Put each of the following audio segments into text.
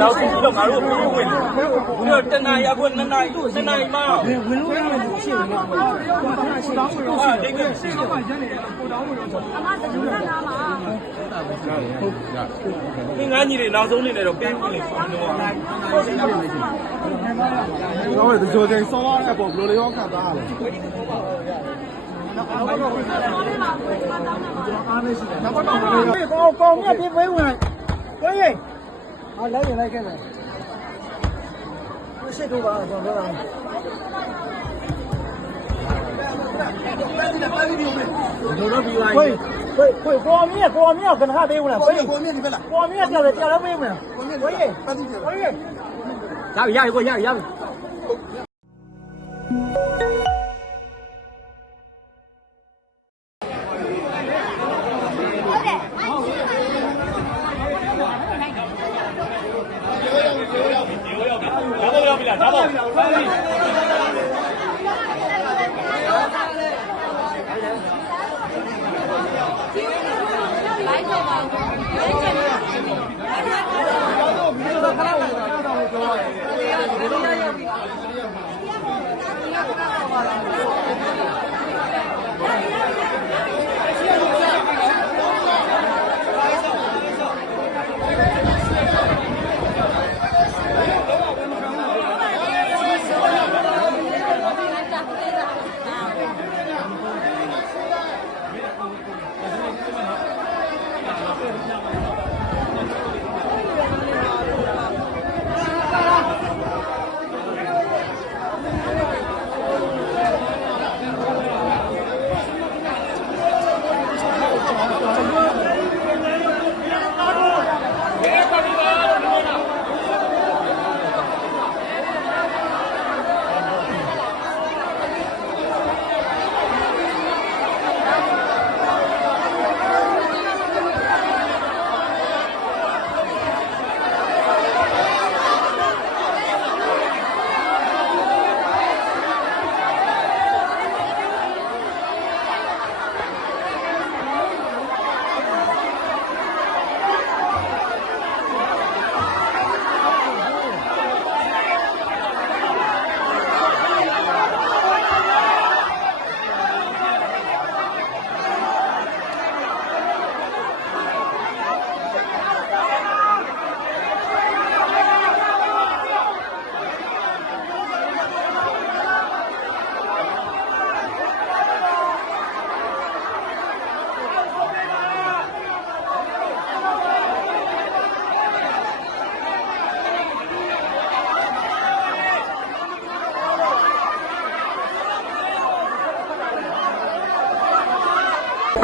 နောက်ဆုံးပြီးတော့ငါတို့ပြေးဝင်တယ်ပြီးတော့တနာရီအခုနှစ်နာရီနှစ်နာရီမှတော့ဝင်လို့ရတဲ့လူရှိတယ်ကွာ။ဘာသာရှိတယ်။အာဒိတ်ကရှိတော့အမတလူကနာမှာဒီငါညီတွေနောက်ဆုံးနေတယ်တော့ပြေးဝင်လေကျွန်တော်ကတော့ဒီကြိုတင်ဆောင်းရတဲ့ပုံဘယ်လိုလဲရောခံစားရလဲတော်လေးပါကိုဒီမှာတောင်းနေမှာနောက်တော့ဘယ်လိုလဲကောင်းကောင်းမြတ်ပြေးပေးဝင်။ဝေးရေး။ဟာလိုက်ရင်လိုက် ခဲ့တယ်။ရှိတော့ပါတော့ပြောတာ။ဘယ်လိုလုပ်ပြီးသွားဝေးဝေးဝေးပေါ်မြတ်ပေါ်မြတ်ကနခပေးဝင်လား။ဝေးကိုမြင့်ဒီဘက်လားပေါ်မြတ်ကြော က်တယ်ကြောက်လည်းပေး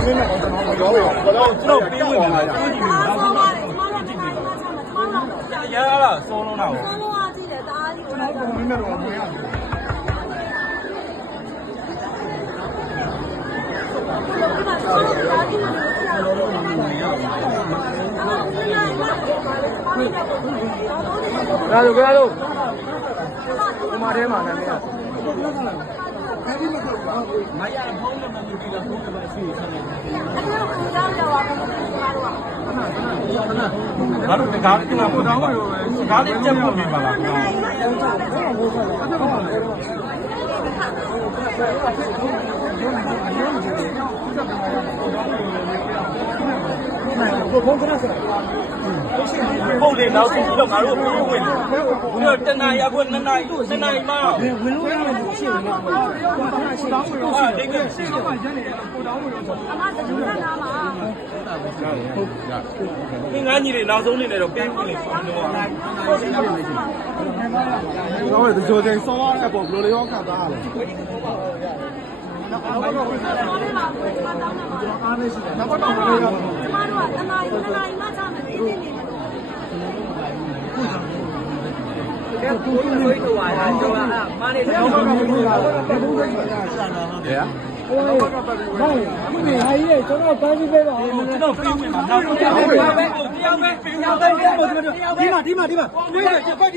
မြင့်ဝေးရေးပတ်တိတယ်ဝေးရေးရပြီရပြီကိုရပြီရပြီကျွန်တော်ပြေးဝင်လာတာကျွန်တော်ညီတွေနောက်ဆုံးတော့ကျမတို့ကတိုင်းမှာဆက်မှာကျမတို့ကရရလားဆုံးလုံးတော့ဆောင်းလုံးအားကြည့်တယ်တအားကြီးကိုလိုက်တာမင်းတို့ကဝင်ရတယ်ဒီမှာဆောင်းလုံးအားကြည့်လို့ဆရာတော်တို့ကလည်းအမကလည်းနို င်မှာပါလေပါလေတော့ကိုတော်တော်လေးဒါဆိုကြလို့ဒီမှာထဲမှာနာမည်ကမရဖုန်းနံပါတ်ပြီးတော့ဖုန်းနံပါတ်အစီအစဉ်နဲ့အဲ့ဒါကိုကြောက်ကြပါဘူးကျမတို့ကငါတို့တကားကနာပို့တော့စကားလေးချက်ဖို့နေပါလား ကိုဖုန်းခဏဆက်ပုတ်လေနောက်ဆုံးပြီးတော့ငါတို့ပြေးဝင်တယ်ပြီးတော့တနာရီအခုနှစ်နာရီနှစ်နာရီမှတော့ဝင်လို့ရတဲ့လူရှိတယ်ကွာ။ဘာသာရှိတယ်။အာဒိတ်ကရှိတော့အမတလူကနာမှာဒီငါညီတွေနောက်ဆုံးနေတယ်တော့ပြေးဝင်လေကျွန်တော်ကတော့ဒီကြိုတင်ဆောင်းရတဲ့ပုံဘယ်လိုလဲရောခံစား ရလဲတော်လေးပါကိုဒီမှာတောင်းနေမှာနောက်တော့ဘယ်လိုလဲကျမတို့ကတနာရီတနာရီမှစမယ်ဒီနေ့နေတယ်ကိုကိုကိုကိုဝါလာတော့အာမာနေတော့ဘာလို့လဲ။ဘယ်လိုလဲ။ရဲဟိုဟုတ်။ဒီနေ့ဟာကြီးကျွန်တော်တိုင်းပြီးပဲတော့ကျွန်တော်ပြေးဝင်မှာနောက်ဆုံးတရားပဲတရားပဲတရားပဲပြေးဝင်တယ်ဒီမှာဒီမှာဒီမှာပြေးတယ်ပြပတ်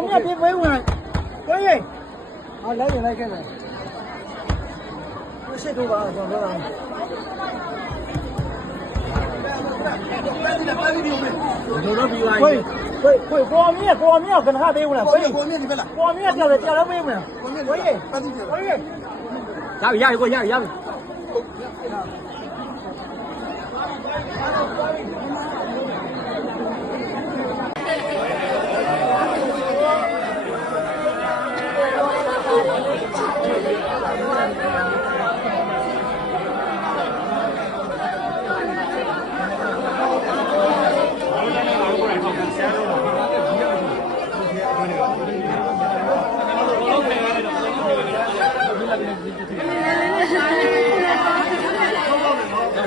ကောင်းကောင်းမြတ်ပြေးဝဲဝင်ကိုကြီးဟာလိုက်ရင်လိုက်ခဲ့မယ်ကိုရှိတော့ပါကျွန်တော်ပြောတာတို့တော့ပြီးပါပြီကိုကိုကိုအမြတ်ကိုအမြတ်ခဏပေးဝင်လားကိုကြီးကိုအမြတ်ဒီဘက်လားကိုအမြတ်ကြောက်တယ်ကြောက်တော့ပေးဝင်လားကိုကြီးကိုကြီးကိုကြီးရပြီရပြီကိုရပြီရပြီ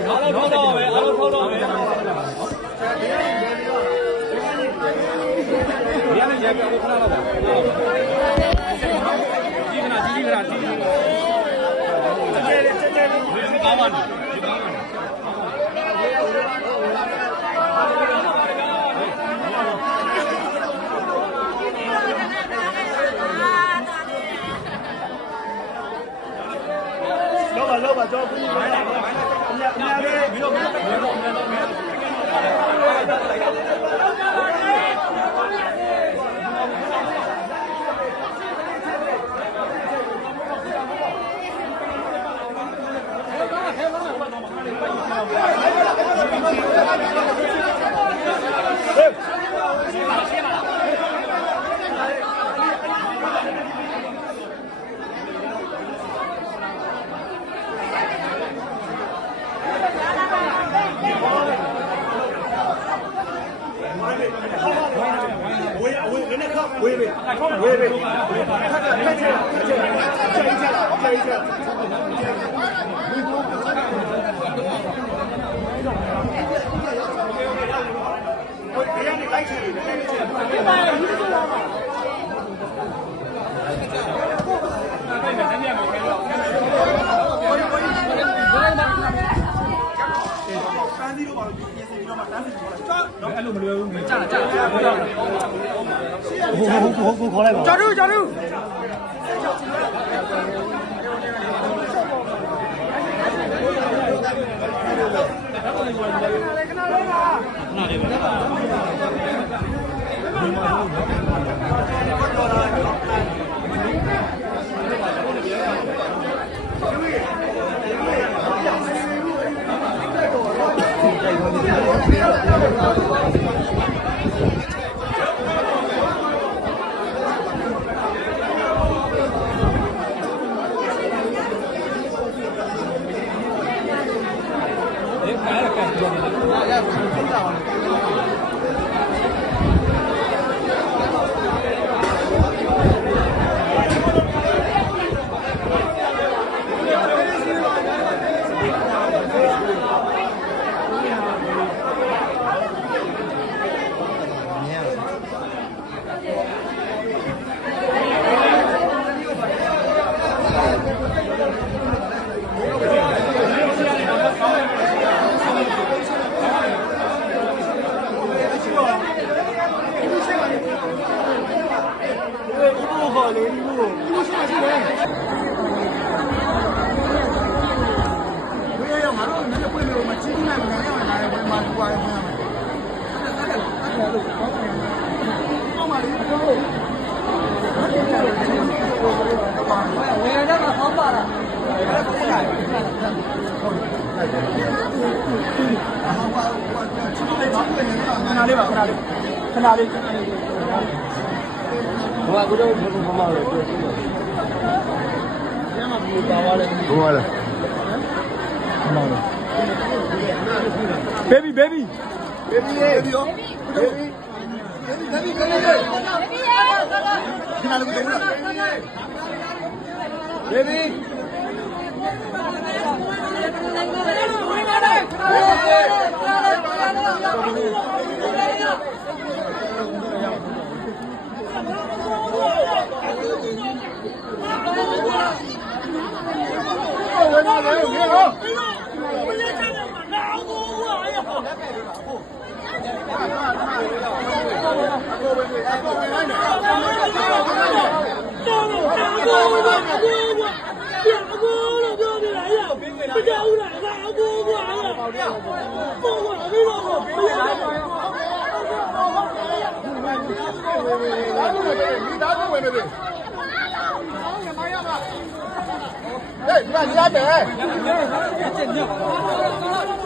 အားလုံးထောက်တော့ပဲအားလုံးထောက်တော့ပဲရရရပြခဏတော့ပါဒီကနာဒီကနာဒီကနာကျဲကျဲကျဲ ဒီကောင်းပါလားဒီကောင်းပါလား လောက်ပါလောက်ပါကျွန်တော်ခုနကလာပါအများအများလေးပြီးတော့ပြီးတော့ ဝေးဝေးနည်းနည်းခဝေးပဲ ဝေးပဲခက်ခက်ချက်ချက်ချက်ချက်ချက်ချက်ဝေးဘယ်ကနေလိုက်ချင်လဲ အဲ့လိုမလွယ်ဘူးကြာကြာဟိုဟိုဟိုဟိုခေါ်လိုက်ပါကြောက်တူကြောက်တူအဲ့ဒါက ခဏလေးဟိုကကိုတော့ဘယ်လိုမှမလုပ်ဘူးဘုံလာ baby baby ဘေဘီရေဘေဘီရောဘေဘီဘေဘီဘေဘီကနေခဏ လေးကိုဘေဘီဝင်လာတယ်မင်းရော မိသားစုဝင်နေပြီဟေးဒီမှာညမယ်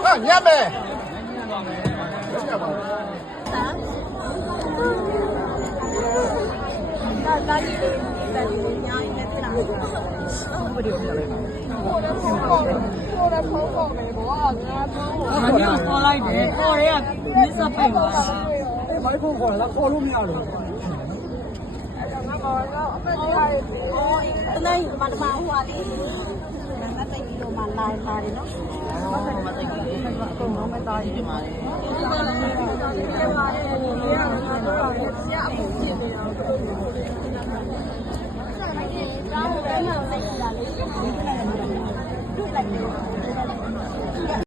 ဟာညမယ်ဒါတာကြီးလေးတာကြီးလေးညာရင်းနဲ့ပြလာတာဟုတ်ပါဒီလိုလေဟိုလည်းဖုန်းပေါ်တယ်ဟိုလည်းဖုန်းပေါ်မယ်ဘောကငါဖုန်းပေါ်မင်းကိုခေါ်လိုက်တယ်ခေါ်ရဲကမစ္စပိတ်သွားတာအေး မိုက်ဖုန်းခေါ်လာခေါ်လို့မရလို့ငါပေါ်တော့အမကြီးရတယ်ဟိုတနေ့ဒီမှာဒီမှာဟိုဟာလေးငါမသိပြီးတော့မှလာပါတယ်နော်ဘာသာမသိဘူးလေအကုန်လုံးမသားကြီးပြန်ပါတယ်ပြန်ပါတယ်ဒီကငါတော့ဆရာအမှုကျင်းနေတော့တောင်းတယ်မှာစိတ်လာလေးဒုလိုက်တယ်